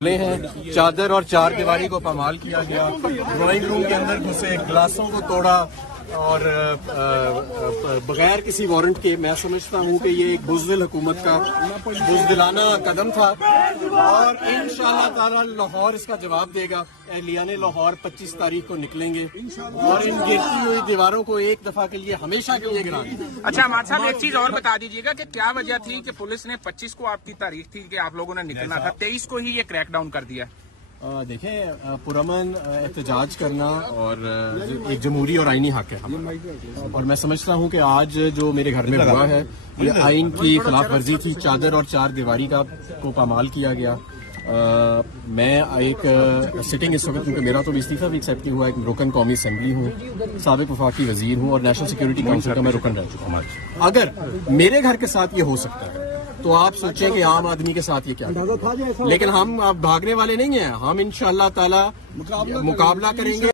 ہیں چادر اور چار دیواری کو پامال کیا گیا، ڈرائنگ روم کے اندر گھسے، گلاسوں کو توڑا اور بغیر کسی وارنٹ کے. میں سمجھتا ہوں کہ یہ ایک بزدل حکومت کا بزدلانہ قدم تھا اور انشاءاللہ تعالی لاہور اس کا جواب دے گا. اہلیان لاہور 25 تاریخ کو نکلیں گے اور ان گرتی ہوئی دیواروں کو ایک دفعہ کے لیے ہمیشہ کے لیے گرا دیں گے. اچھا عماد صاحب ایک چیز اور بتا دیجیے گا کہ کیا وجہ تھی کہ پولیس نے 25 کو آپ کی تاریخ تھی کہ آپ لوگوں نے نکلنا تھا، 23 کو ہی یہ کریک ڈاؤن کر دیا؟ دیکھیں پرامن احتجاج کرنا اور ایک جمہوری اور آئینی حق ہے اور میں سمجھتا ہوں کہ آج جو میرے گھر میں ہوا ہے یہ آئین کی خلاف ورزی تھی. چادر اور چار دیواری کو پامال کیا گیا. میں ایک سٹنگ اس وقت کیونکہ میرا تو استعفیٰ بھی ایکسیپٹ ہوا، ایک رکن قومی اسمبلی ہوں، سابق وفاقی وزیر ہوں اور نیشنل سیکورٹی کونسل کا میں رکن رہ چکا ہوں. اگر میرے گھر کے ساتھ یہ ہو سکتا ہے تو آپ سوچیں کہ عام آدمی کے ساتھ یہ کیا ہے. لیکن ہم اب بھاگنے والے نہیں ہیں، ہم انشاءاللہ تعالی مقابلہ کریں گے.